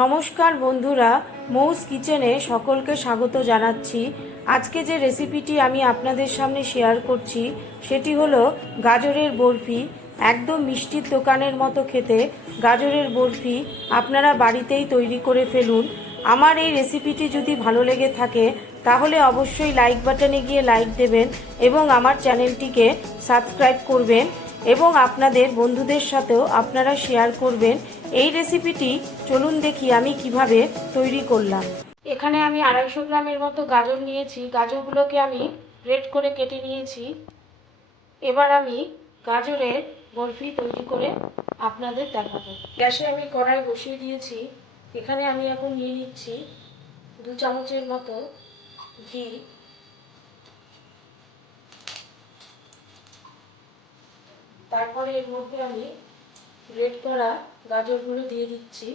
নমস্কার বন্ধুরা, মৌস কিচেনে সকলকে স্বাগত জানাচ্ছি। আজকে যে রেসিপিটি আমি আপনাদের সামনে শেয়ার করছি সেটি হলো গাজরের বরফি। একদম মিষ্টির দোকানের মতো খেতে গাজরের বরফি আপনারা বাড়িতেই তৈরি করে ফেলুন। আমার এই রেসিপিটি যদি ভালো লেগে থাকে তাহলে অবশ্যই লাইক বাটনে গিয়ে লাইক দেবেন এবং আমার চ্যানেলটিকে সাবস্ক্রাইব করবেন এবং আপনাদের বন্ধুদের সাথেও আপনারা শেয়ার করবেন। এই রেসিপিটি চলুন দেখি আমি কিভাবে তৈরি করলাম। এখানে আমি 250 গ্রামের মতো গাজর নিয়েছি। গাজরগুলোকে আমি গ্রেট করে কেটে নিয়েছি। এবার আমি গাজরের বরফি তৈরি করে আপনাদের দেখাবো। গ্যাসে আমি কড়াই বসিয়ে দিয়েছি। এখানে আমি এখন নিয়ে নিচ্ছি 2 চামচের মতো ঘি। তারপরে এর মধ্যে আমি গ্রেট করা গাজরগুলো দিয়ে দিচ্ছি।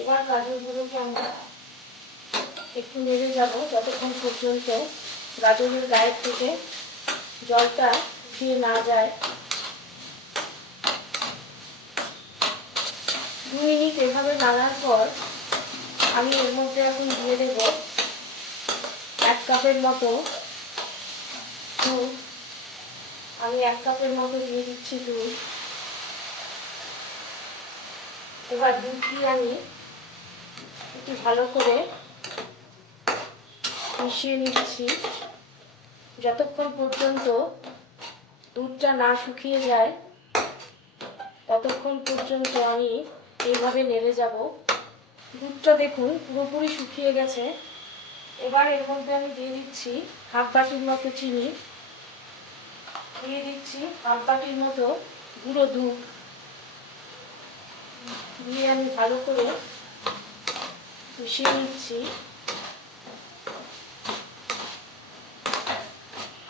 এবার গাজরগুলোকে আমরা একটু নেড়ে যাব যতক্ষণ পর্যন্ত গাজরের গায়ের থেকে জলটা উঠিয়ে না যায়। 2 মিনিট এভাবে নাড়ার পর আমি এর মধ্যে এখন দিয়ে দেব 1 কাপের মতো দুধ। আমি 1 কাপের মতো দিয়ে দিচ্ছি দুধ। এবার দুধ দিয়ে আমি একটু ভালো করে মিশিয়ে নিচ্ছি যতক্ষণ পর্যন্ত দুধটা না শুকিয়ে যায় ততক্ষণ পর্যন্ত আমি এইভাবে নেড়ে যাব। দুধটা দেখুন পুরোপুরি শুকিয়ে গেছে। এবার এর মধ্যে আমি দিয়ে দিচ্ছি হাফ বাটির মতো চিনি, দিয়ে দিচ্ছি হাফ বাটির মতো গুঁড়ো দুধ, দিয়ে আমি ভালো করে মিশিয়ে নিচ্ছি।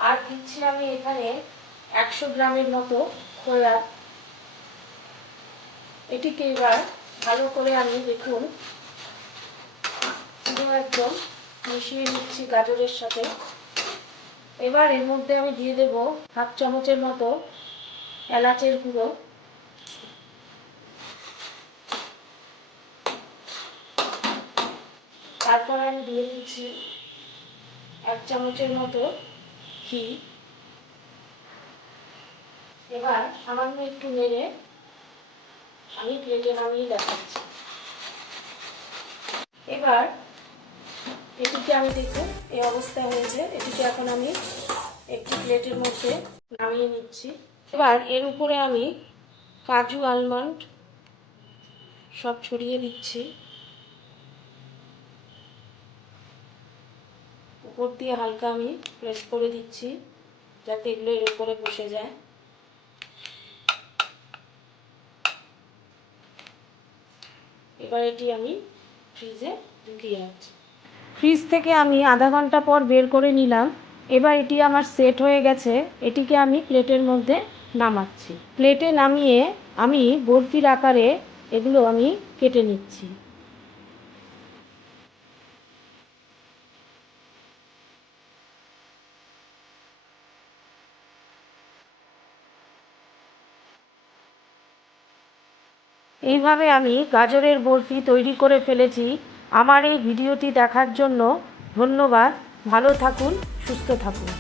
আর দিচ্ছি আমি এখানে 100 গ্রামের মতো খোয়া। এটিকে এবার ভালো করে আমি দেখুন পুরো একদম মিশিয়ে নিচ্ছি গাজরের সাথে। এবার এর মধ্যে আমি দিয়ে দেব হাফ চামচের মতো এলাচের গুঁড়ো, তারপর আমি দিয়ে দিচ্ছি 1 চামচের মতো ঘি। এবার সামান্য একটু নেড়ে আমি প্লেটে নামিয়ে দেখাচ্ছি। এবার এটিকে আমি দেখুন এই অবস্থা হয়েছে। এটিকে এখন আমি একটি প্লেটের মধ্যে নামিয়ে নিচ্ছি। এবার এর উপরে আমি কাজু আলমন্ড সব ছড়িয়ে দিচ্ছি। উপর দিয়ে হালকা আমি প্রেস করে দিচ্ছি যাতে এগুলো এর উপরে বসে যায়। এবার এটি আমি ফ্রিজে ঢুকিয়ে রাখছি। ফ্রিজ থেকে আমি আধা ঘন্টা পর বের করে নিলাম। এবার এটি আমার সেট হয়ে গেছে। এটিকে আমি প্লেটের মধ্যে নামাচ্ছি। প্লেটে নামিয়ে আমি বরফির আকারে এগুলো আমি কেটে নিচ্ছি। এইভাবে আমি গাজরের বরফি তৈরি করে ফেলেছি। আমার এই ভিডিওটি দেখার জন্য ধন্যবাদ। ভালো থাকুন, সুস্থ থাকুন।